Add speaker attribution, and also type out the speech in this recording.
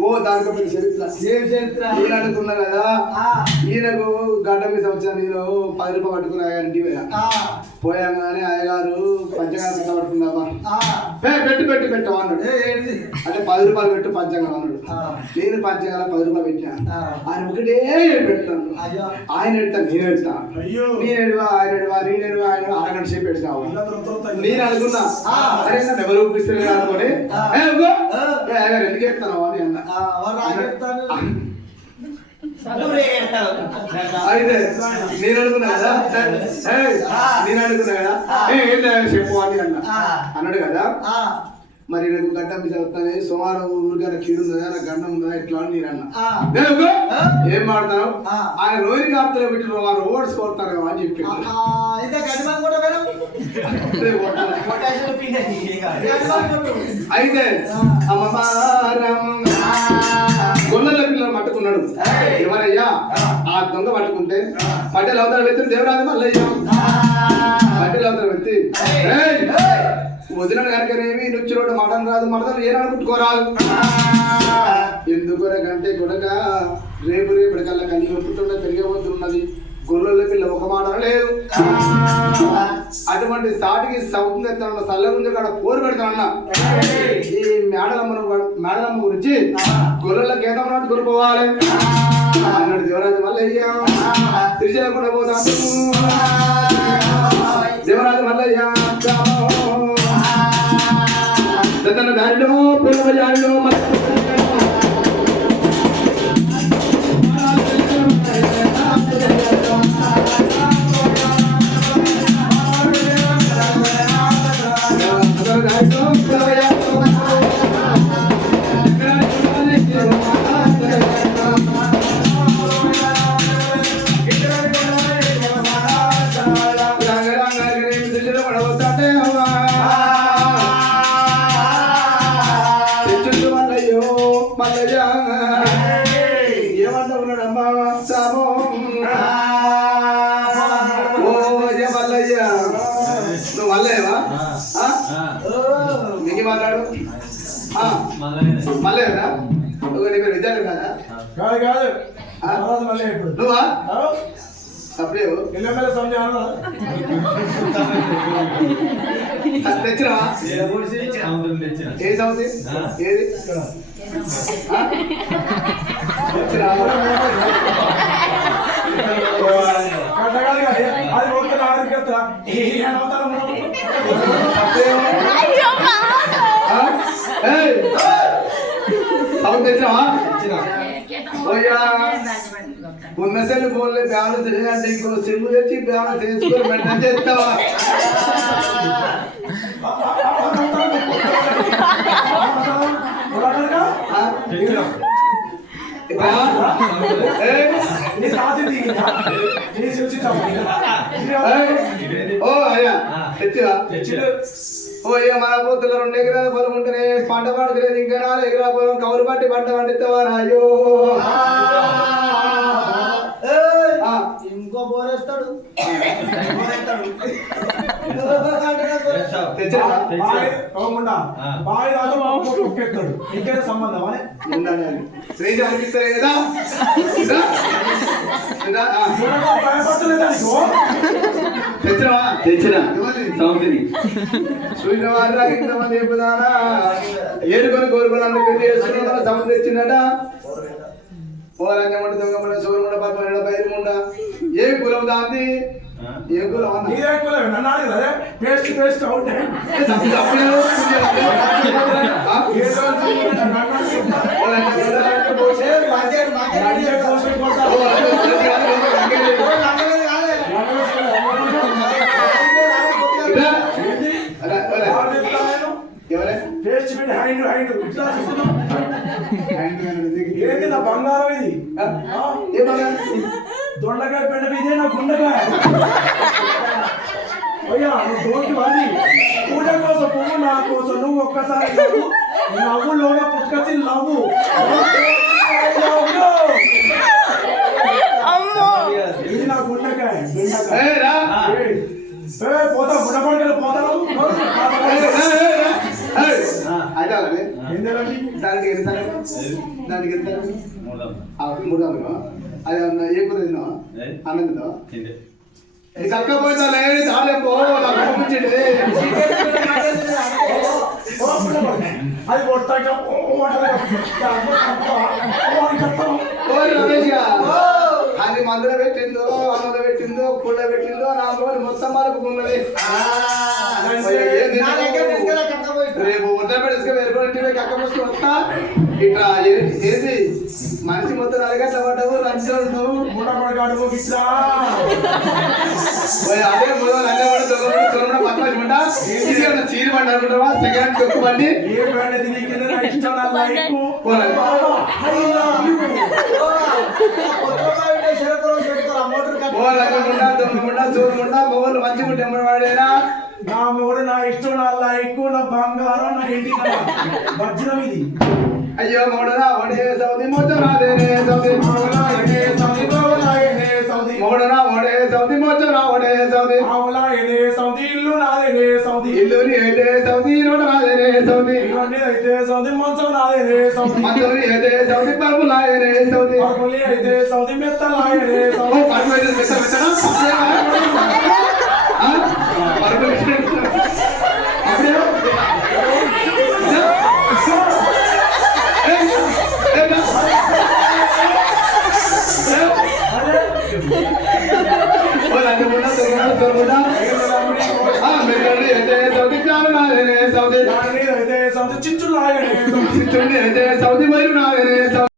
Speaker 1: ఓ దానికి చరిత్ర.
Speaker 2: ఏం చరిత్ర?
Speaker 1: నేను అనుకున్నా కదా
Speaker 2: ఆ,
Speaker 1: ఈయనకు గడ్డ మీద వచ్చా నేను పది రూపాయలు పట్టుకుని ఇంటికి పోయా. పోయాంగానే అయ్యగారు పంచగారు పట్టుకున్నావా. పెట్టు పెట్టు పెట్టు అన్నాడు.
Speaker 2: ఏ, ఏంటిది
Speaker 1: అంటే పది రూపాయలు పెట్టు పంచంగా అన్నాడు.
Speaker 2: ఆ.
Speaker 1: నేను పంచంగా పది రూపాయలు పెట్టినా.
Speaker 2: ఆ.
Speaker 1: ఆయన ఒకటే పెడతాను
Speaker 2: అయ్యో.
Speaker 1: ఆయన పెడతా నేను పెడతా
Speaker 2: అయ్యో.
Speaker 1: నేను ఎడువా ఆయన ఎడువా నేను ఎడువా ఆయన అరగంట సేపు పెడతావు. నేను అనుకున్నా
Speaker 2: ఆ.
Speaker 1: అరే నన్ను ఎవరు ఊపిస్తలేదు అనుకోని
Speaker 2: ఆ.
Speaker 1: "ఏ, ఇదిగో,
Speaker 2: ఆ.
Speaker 1: ఏ, అయ్యగారు ఎందుకు ఎత్తాను అని అన్న. అయితే నేను అనుకున్నా కదా? "ఏయ్, నేను అనుకున్నా కదా? "ఏ, ఏం లేదు, చెప్పు అని అన్న. అన్నాడు కదా?
Speaker 2: ఆ,
Speaker 1: మరి నాకు గడ్డం మీద వస్తానే సోమవారం ఊరికైనా కీడు ఉన్నదా నాకు గడ్డం ఉన్నదా ఇట్లా అని నేను అన్నా. "ఏ, మాడతాను. ఆయన రోజు కాపుతలో పెట్టి వారు ఓట్స్ కొడతారు కదా అని చెప్పి అదే. అయితే గొల్లల పిల్లలు పట్టుకున్నాడు. ఎవరయ్యా?
Speaker 2: ఆ.
Speaker 1: దొంగ పట్టుకుంటే. పట్టెలు అవతల వ్యక్తి దేవరాజు మల్లయ్య పట్టెలు వదిన కనుకనేమి నుచ్చిరోడు మటన్ రాదు మటన్ ఏనాడు పుట్టుకోరాదు. ఎందుకు అంటే కొడక రేపు రేపటి కల్లా కలిగి ఒప్పుతుండే పెరిగబోతున్నది. గొర్రెల పిల్ల ఒక మాట లేదు. అటువంటి సాటికి సౌత్ ఎత్తాన సల్ల ముందు కాడ పోరు పెడతానన్న. ఈ మేడలమ్మను మేడలమ్మ గురించి గొర్రెల గీతం నాటి కొనుకోవాలి అన్నాడు దేవరాజు మల్లయ్య. శ్రీశైలం కూడా పోతాను. దేవరాజు మల్లయ్య. తన దారిలో పూర్వజారిలో మల్లయ్యో మల్లయ్యరా నువ్వు నీ పేరు విద్యార్థి కదా.
Speaker 2: కాదు కాదు మళ్ళీ ఇప్పుడు
Speaker 1: నువ్వా?
Speaker 2: ఆ?
Speaker 1: సప్లేవు
Speaker 2: ఎల్లెమ్మెల్యే సంజయ్
Speaker 1: తెచ్చినావా? ఏ సౌంది ఏది?
Speaker 2: కట్టగాలి అది ఏ
Speaker 1: సౌండ్ తెచ్చినావా పోయా ఉన్న సెల్ ఫోన్లే బ్యాలెన్స్ చేయాలంటే ఇంకో సిమ్ తెచ్చి బ్యాలెన్స్ చేసుకొని వెంటనే చేస్తావా ఆ? ఇప్పుడు? ఏయ్!
Speaker 2: నీ సాధి దిగిందా నీ చూసి
Speaker 1: ఏయ్! ఓ అయ్యా తెచ్చిరా
Speaker 2: తెచ్చిడు
Speaker 1: ఓ అయ్యా మన పొత్తుల రెండు ఎకరాల పొలం ఉంటేనే పంట పండుతలేదు ఇంకా నాలుగు ఎకరాల పొలం కౌలు పట్టి పంట పండిస్తావా అయ్యో. ఆ.
Speaker 2: ఇంకో బోరేస్తాడు ఇంకేదో సంబంధం
Speaker 1: శ్రీజ కదా? ఇదా? ఇదా? ఆ.
Speaker 2: భయపడలేదు అనుకో
Speaker 1: తెచ్చినవా?
Speaker 3: తెచ్చిన.
Speaker 1: ఎవరిది?
Speaker 3: సౌందర్య
Speaker 1: సూర్యవారా ఇంతమంది చెప్పుదానా ఏడుకొని కోరుకున్నందుకు పెళ్ళి చేసుకున్నా సముద్రం తెచ్చిందట? ఓ రంగమండ దొంగమండ సూర్యముండ పద్మడ బైరముండ ఏ కులం దాంది?
Speaker 2: పేస్ట్ పేస్ట్ అవుట్ పేస్ట్ పెట్టి.
Speaker 1: హ్యాండ్
Speaker 2: బంగారం ఇది? దొండకాయ పెండ ఇదే నా గుండకాయ? అయ్యా నువ్వు దోటి వాడి పూజ కోసం పువ్వు నా కోసం నువ్వు ఒక్కసారి నవ్వు. నవ్వులోనే పుట్టుకొచ్చి నవ్వు. ఇది నా గుండకాయ ఏయ్, పోతా గుండె పడకలు పోతాను?
Speaker 1: దానికి ఎంత? దానికి ఎంత? ఆ, మూడు అది పంపించండి
Speaker 2: పిల్లవాడు. అది కొట్టాక
Speaker 1: అది మందులో పెట్టిందో అన్నంలో పెట్టిందో పుల్ల పెట్టిందో నా రోజు మొత్తం వరకు ఉన్నది ఇట్లా ఏంది? మనిషి మొత్తం అలగట్ల పడ్డావు
Speaker 2: ముడమడగా అడుగు బిడ్డా.
Speaker 1: అదే మొదలు అన్నీ ఇది ఏమన్నా చీరి బండి అనుకుంటావా? సెకండ్ తొక్కు
Speaker 2: ఇష్టం నా మూడు నా ఇష్టం నా లైక్ నా బంగారం నా ఇంటి వజ్రం ఇది.
Speaker 1: అయ్యో మొగడనా ఒడే సౌది మొత్తం రాదేనే సౌది
Speaker 2: ఆవులాయనే సౌది బావులాయనే సౌది
Speaker 1: మొగడనా ఒడే సౌది మొత్తం రా ఒడే సౌది
Speaker 2: ఆవులాయనే సౌది ఇల్లు నాదేనే సౌది
Speaker 1: ఇల్లుని అయితే సౌది నోట రాదేనే సౌది
Speaker 2: అయితే సౌది మంచం నాదేనే సౌది
Speaker 1: మందుని అయితే సౌది పరుపు లాయనే సౌది
Speaker 2: పరుపులి అయితే సౌది మెత్తలాయనే
Speaker 1: ఓ
Speaker 2: సౌది
Speaker 1: పరుపు మెత్త మెత్తనా ఆ? పరుపు అయితే అప్పుడే ఏయ్, ఏయ్, నా. ఓ రంగముండా దొంగముండా సూరముండా ఆ మెరుగండి అయితే సౌది ప్యాను నాదేనే సౌది
Speaker 2: దాని మీద అయితే సౌది చిచ్చులాయనే సౌది
Speaker 1: చిత్రుని అయితే సౌది మరియు